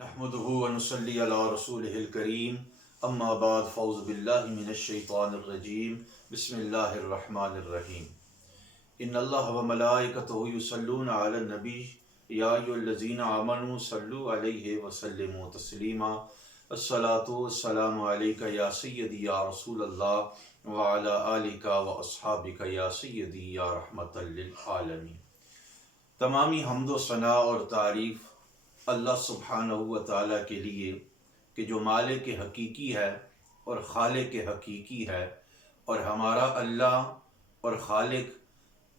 نحمده ونصلي على رسوله الكريم اما بعد فاعوذ بالله من الشيطان الرجيم بسم الله الرحمن الرحيم ان الله وملائكته يصلون على النبي يا ايها الذين امنوا صلوا عليه وسلموا تسليما الصلاة والسلام عليك يا سيدي يا رسول الله وعلى آلك واصحابك يا سيدي يا رحمة للعالمين۔ تمامی حمد و ثنا اور تعریف اللہ سبحانہ و تعالیٰ کے لیے کہ جو مالک حقیقی ہے اور خالق حقیقی ہے، اور ہمارا اللہ اور خالق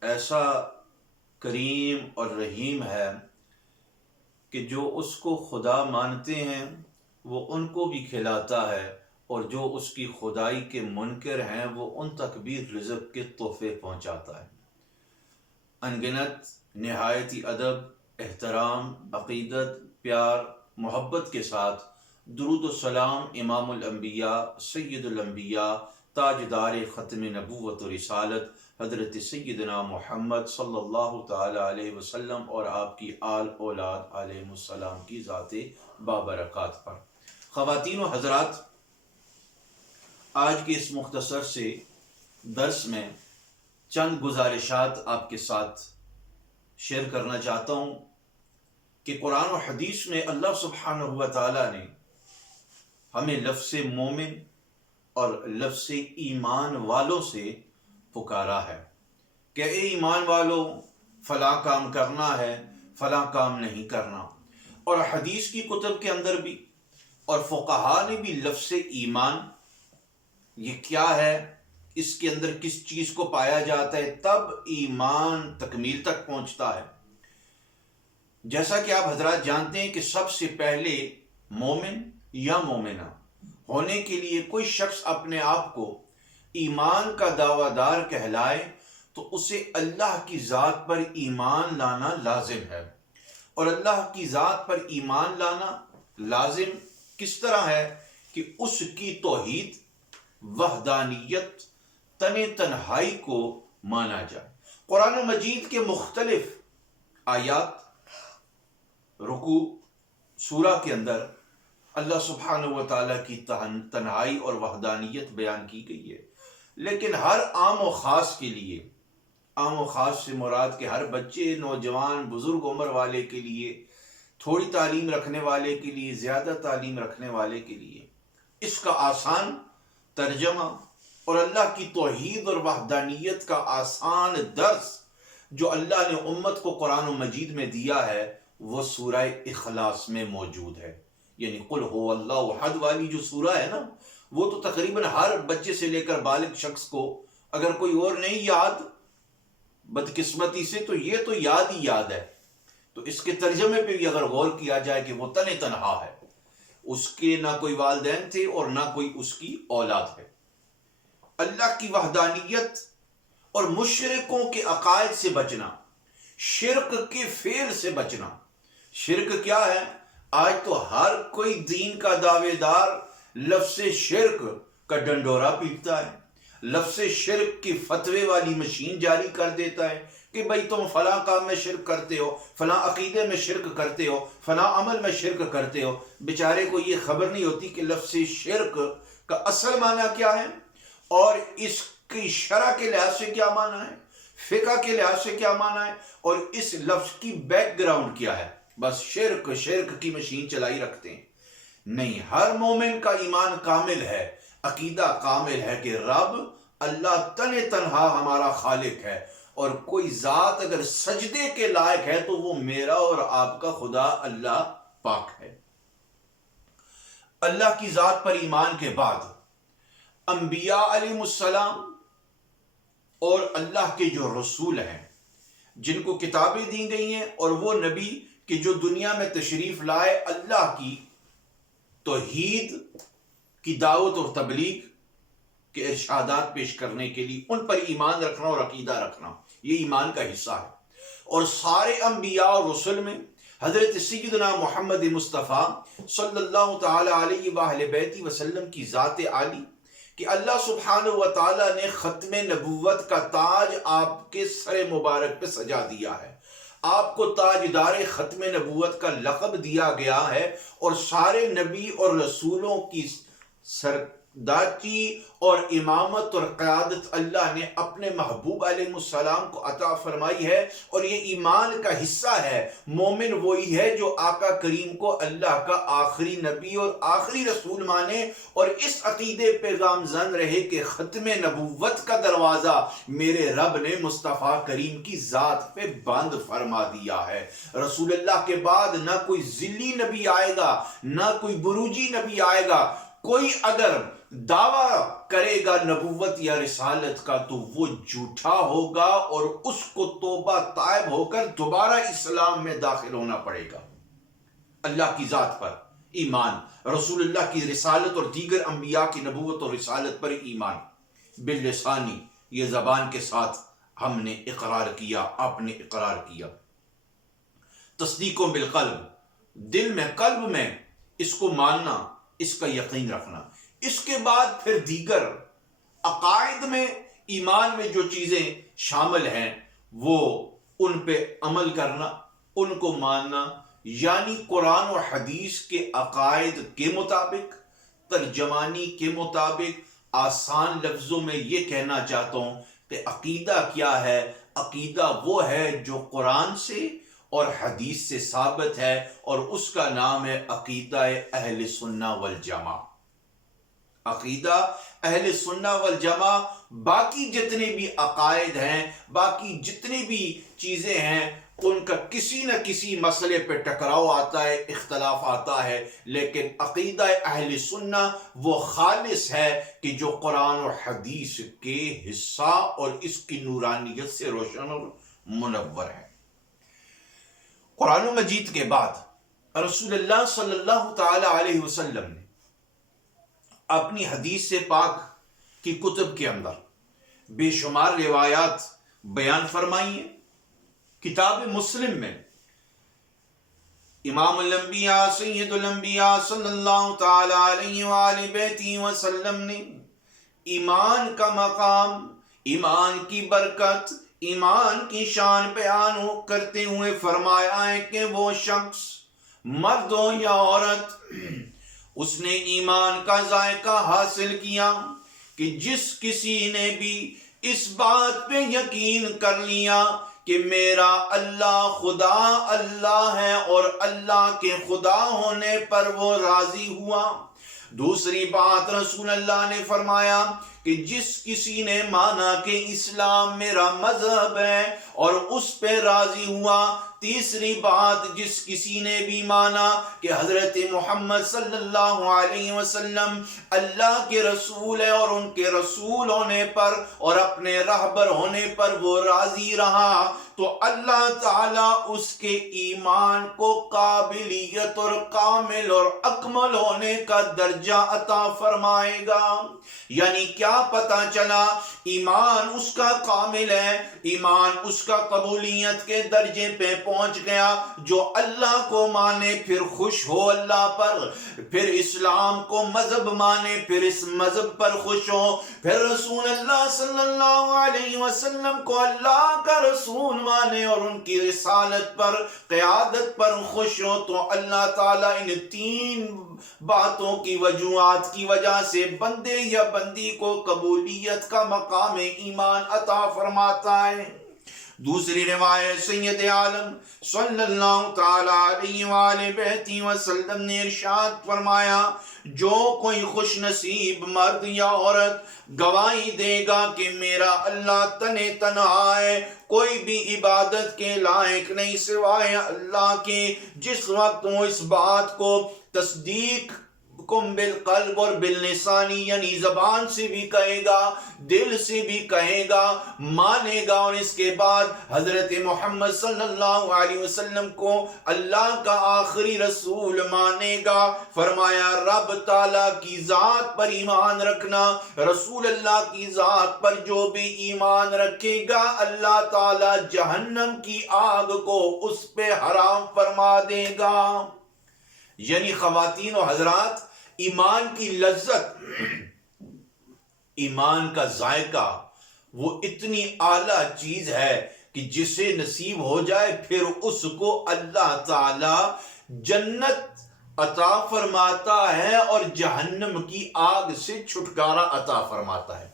ایسا کریم اور رحیم ہے کہ جو اس کو خدا مانتے ہیں وہ ان کو بھی کھلاتا ہے، اور جو اس کی خدائی کے منکر ہیں وہ ان تک بھی رزق کے تحفے پہنچاتا ہے۔ انگنت نہایتی ادب، احترام، عقیدت، پیار، محبت کے ساتھ درود و سلام امام الانبیاء، سید الانبیاء، تاجدار ختم نبوت و رسالت حضرت سیدنا محمد صلی اللہ تعالی علیہ وسلم اور آپ کی آل اولاد علیہ السلام کی ذات بابرکات پر۔ خواتین و حضرات، آج کے اس مختصر سے درس میں چند گزارشات آپ کے ساتھ شیئر کرنا چاہتا ہوں کہ قرآن و حدیث میں اللہ سبحانہ و تعالیٰ نے ہمیں لفظ مومن اور لفظ ایمان والوں سے پکارا ہے کہ اے ایمان والوں، فلاں کام کرنا ہے، فلاں کام نہیں کرنا۔ اور حدیث کی کتب کے اندر بھی اور فقہا نے بھی لفظ ایمان یہ کیا ہے، اس کے اندر کس چیز کو پایا جاتا ہے، تب ایمان تکمیل تک پہنچتا ہے۔ جیسا کہ آپ حضرات جانتے ہیں کہ سب سے پہلے مومن یا مومنہ ہونے کے لیے کوئی شخص اپنے آپ کو ایمان کا دعویٰ دار کہلائے تو اسے اللہ کی ذات پر ایمان لانا لازم ہے۔ اور اللہ کی ذات پر ایمان لانا لازم کس طرح ہے کہ اس کی توحید، وحدانیت، تنہائی کو مانا جائے۔ قرآن مجید کے مختلف آیات، رکوع، سورہ کے اندر اللہ سبحانہ و تعالیٰ کی تنہائی اور وحدانیت بیان کی گئی ہے، لیکن ہر عام و خاص کے لیے، عام و خاص سے مراد کہ ہر بچے، نوجوان، بزرگ عمر والے کے لیے، تھوڑی تعلیم رکھنے والے کے لیے، زیادہ تعلیم رکھنے والے کے لیے اس کا آسان ترجمہ اور اللہ کی توحید اور وحدانیت کا آسان درس جو اللہ نے امت کو قرآن و مجید میں دیا ہے وہ سورہ اخلاص میں موجود ہے۔ یعنی قل هو اللہ احد والی جو سورہ ہے نا، وہ تو تقریباً ہر بچے سے لے کر بالغ شخص کو اگر کوئی اور نہیں یاد بدقسمتی سے تو یہ تو یاد ہی یاد ہے۔ تو اس کے ترجمے پہ بھی اگر غور کیا جائے کہ وہ تنہا ہے، اس کے نہ کوئی والدین تھے اور نہ کوئی اس کی اولاد ہے۔ اللہ کی وحدانیت اور مشرکوں کے عقائد سے بچنا، شرک کے فعل سے بچنا۔ شرک کیا ہے؟ آج تو ہر کوئی دین کا دعوے دار لفظ شرک کا ڈنڈورا پیٹتا ہے، لفظ شرک کی فتوے والی مشین جاری کر دیتا ہے کہ بھئی تم فلاں کام میں شرک کرتے ہو، فلاں عقیدے میں شرک کرتے ہو، فلاں عمل میں شرک کرتے ہو۔ بیچارے کو یہ خبر نہیں ہوتی کہ لفظ شرک کا اصل معنی کیا ہے اور اس کی شرع کے لحاظ سے کیا معنی ہے، فقہ کے لحاظ سے کیا معنی ہے، اور اس لفظ کی بیک گراؤنڈ کیا ہے۔ بس شرک کی مشین چلائی رکھتے ہیں۔ نہیں، ہر مومن کا ایمان کامل ہے، عقیدہ کامل ہے کہ رب اللہ تنہا ہمارا خالق ہے، اور کوئی ذات اگر سجدے کے لائق ہے تو وہ میرا اور آپ کا خدا اللہ پاک ہے۔ اللہ کی ذات پر ایمان کے بعد انبیاء علیہ السلام اور اللہ کے جو رسول ہیں جن کو کتابیں دی گئی ہیں، اور وہ نبی کہ جو دنیا میں تشریف لائے اللہ کی توحید کی دعوت اور تبلیغ کے ارشادات پیش کرنے کے لیے، ان پر ایمان رکھنا اور عقیدہ رکھنا یہ ایمان کا حصہ ہے۔ اور سارے انبیاء اور رسل میں حضرت سیدنا محمد مصطفیٰ صلی اللہ تعالی علیہ وآلہ بیت وسلم کی ذات عالی کہ اللہ سبحانہ و تعالیٰ نے ختم نبوت کا تاج آپ کے سر مبارک پہ سجا دیا ہے۔ آپ کو تاجدار ختم نبوت کا لقب دیا گیا ہے، اور سارے نبی اور رسولوں کی سرداری اور امامت اور قیادت اللہ نے اپنے محبوب علیہ السلام کو عطا فرمائی ہے، اور یہ ایمان کا حصہ ہے۔ مومن وہی ہے جو آقا کریم کو اللہ کا آخری نبی اور آخری رسول مانے، اور اس عقیدے پہ گامزن رہے کہ ختم نبوت کا دروازہ میرے رب نے مصطفیٰ کریم کی ذات پہ بند فرما دیا ہے۔ رسول اللہ کے بعد نہ کوئی ذلی نبی آئے گا، نہ کوئی بروجی نبی آئے گا۔ کوئی اگر دعویٰ کرے گا نبوت یا رسالت کا تو وہ جھوٹا ہوگا، اور اس کو توبہ تائب ہو کر دوبارہ اسلام میں داخل ہونا پڑے گا۔ اللہ کی ذات پر ایمان، رسول اللہ کی رسالت اور دیگر انبیاء کی نبوت اور رسالت پر ایمان، باللسانی، یہ زبان کے ساتھ ہم نے اقرار کیا، آپ نے اقرار کیا۔ تصدیق بالقلب، دل میں، قلب میں اس کو ماننا، اس کا یقین رکھنا۔ اس کے بعد پھر دیگر عقائد میں، ایمان میں جو چیزیں شامل ہیں وہ ان پہ عمل کرنا، ان کو ماننا، یعنی قرآن و حدیث کے عقائد کے مطابق، ترجمانی کے مطابق۔ آسان لفظوں میں یہ کہنا چاہتا ہوں کہ عقیدہ کیا ہے؟ عقیدہ وہ ہے جو قرآن سے اور حدیث سے ثابت ہے، اور اس کا نام ہے عقیدہ اہل سنہ والجماع۔ عقیدہ اہل سنہ والجماع باقی جتنے بھی عقائد ہیں، باقی جتنی بھی چیزیں ہیں، ان کا کسی نہ کسی مسئلے پہ ٹکراؤ آتا ہے، اختلاف آتا ہے، لیکن عقیدہ اہل سنہ وہ خالص ہے کہ جو قرآن اور حدیث کے حصہ اور اس کی نورانیت سے روشن اور منور ہے۔ قرآن مجید کے بعد رسول اللہ صلی اللہ تعالی علیہ وسلم نے اپنی حدیث پاک کی کتب کے اندر بے شمار روایات بیان فرمائی ہیں۔ کتاب مسلم میں امام الانبیاء سید الانبیاء صلی اللہ تعالی علیہ وآلہ بیتہ وسلم نے ایمان کا مقام، ایمان کی برکت، ایمان کی شان بیان کرتے ہوئے فرمایا ہے کہ وہ شخص، مرد ہو یا عورت، اس نے ایمان کا ذائقہ حاصل کیا کہ جس کسی نے بھی اس بات پہ یقین کر لیا کہ میرا اللہ خدا اللہ ہے اور اللہ کے خدا ہونے پر وہ راضی ہوا۔ دوسری بات رسول اللہ نے فرمایا کہ جس کسی نے مانا کہ اسلام میرا مذہب ہے اور اس پہ راضی ہوا۔ تیسری بات، جس کسی نے بھی مانا کہ حضرت محمد صلی اللہ علیہ وسلم اللہ کے رسول ہے اور ان کے رسول ہونے پر اور اپنے رہبر ہونے پر وہ راضی رہا، تو اللہ تعالیٰ اس کے ایمان کو قابلیت اور کامل اور اکمل ہونے کا درجہ عطا فرمائے گا۔ یعنی کیا پتہ چلا؟ ایمان اس کا کامل ہے، ایمان اس کا قبولیت کے درجے پہ پہنچ گیا جو اللہ کو مانے پھر خوش ہو اللہ پر، پھر اسلام کو مذہب مانے پھر اس مذہب پر خوش ہو، پھر رسول اللہ صلی اللہ علیہ وسلم کو اللہ کا رسول مانے اور ان کی رسالت پر، قیادت پر خوش ہو، تو اللہ تعالیٰ ان تین باتوں کی وجوہات کی وجہ سے بندے یا بندی کو قبولیت کا مقام ایمان عطا فرماتا ہے۔ دوسری روایت سید عالم صلی اللہ تعالی علیہ وآلہ بیتہ وسلم نے ارشاد فرمایا، جو کوئی خوش نصیب مرد یا عورت گواہی دے گا کہ میرا اللہ تنہا ہے، کوئی بھی عبادت کے لائق نہیں سوائے اللہ کے، جس وقت وہ اس بات کو تصدیق بالقلب اور باللسانی یعنی زبان سے بھی کہے گا، دل سے بھی کہے گا، مانے گا، اور اس کے بعد حضرت محمد صلی اللہ علیہ وسلم کو اللہ کا آخری رسول مانے گا۔ فرمایا رب تعالیٰ کی ذات پر ایمان رکھنا، رسول اللہ کی ذات پر جو بھی ایمان رکھے گا اللہ تعالیٰ جہنم کی آگ کو اس پہ حرام فرما دے گا۔ یعنی خواتین و حضرات، ایمان کی لذت، ایمان کا ذائقہ وہ اتنی اعلیٰ چیز ہے کہ جسے نصیب ہو جائے پھر اس کو اللہ تعالی جنت عطا فرماتا ہے اور جہنم کی آگ سے چھٹکارا عطا فرماتا ہے۔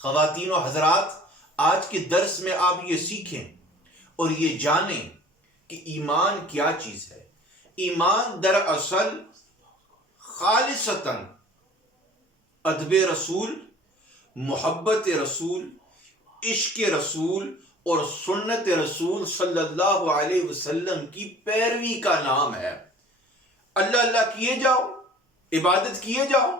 خواتین و حضرات، آج کے درس میں آپ یہ سیکھیں اور یہ جانیں کہ ایمان کیا چیز ہے۔ ایمان دراصل خالصتاً ادب رسول، محبت رسول، عشق رسول اور سنت رسول صلی اللہ علیہ وسلم کی پیروی کا نام ہے۔ اللہ اللہ کیے جاؤ، عبادت کیے جاؤ،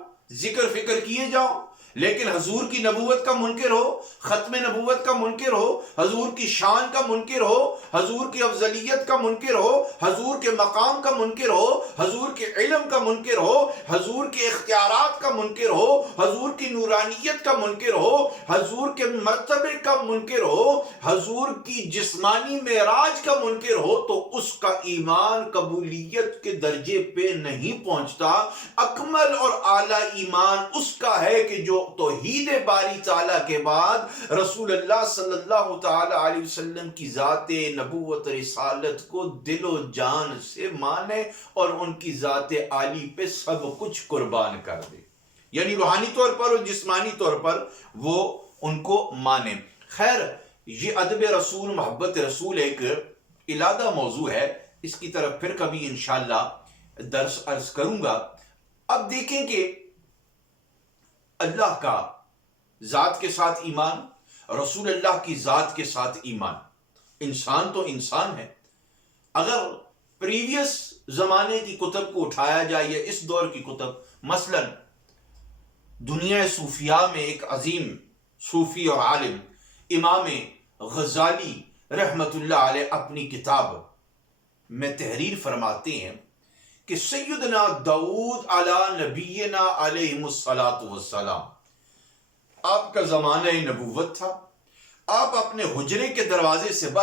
ذکر فکر کیے جاؤ، لیکن حضور کی نبوت کا منکر ہو، ختم نبوت کا منکر ہو، حضور کی شان کا منکر ہو، حضور کی افضلیت کا منکر ہو، حضور کے مقام کا منکر ہو، حضور کے علم کا منکر ہو، حضور کے اختیارات کا منکر ہو، حضور کی نورانیت کا منکر ہو، حضور کے مرتبے کا منکر ہو، حضور کی جسمانی معراج کا منکر ہو، تو اس کا ایمان قبولیت کے درجے پہ نہیں پہنچتا۔ اکمل اور اعلیٰ ایمان اس کا ہے کہ جو توحید باری تعالیٰ کے بعد رسول اللہ صلی اللہ تعالی علیہ وسلم کی ذات نبوت رسالت کو دل و جان سے مانے اور ان کی ذات عالی پہ سب کچھ قربان کر دے، یعنی روحانی طور پر اور جسمانی طور پر وہ ان کو مانے۔ خیر، یہ ادب رسول، محبت رسول ایک علیحدہ موضوع ہے، اس کی طرف پھر کبھی انشاءاللہ درس عرض کروں گا۔ اب دیکھیں کہ اللہ کا ذات کے ساتھ ایمان، رسول اللہ کی ذات کے ساتھ ایمان۔ انسان تو انسان ہے، اگر پریویس زمانے کی کتب کو اٹھایا جائے یا اس دور کی کتب، مثلا دنیا صوفیاء میں ایک عظیم صوفی اور عالم امام غزالی رحمت اللہ علیہ اپنی کتاب میں تحریر فرماتے ہیں کہ سیدنا داؤد علی نبینا علیہ السلام، آپ کا زمانہ نبوت تھا، آپ اپنے حجرے کے دروازے سے باہر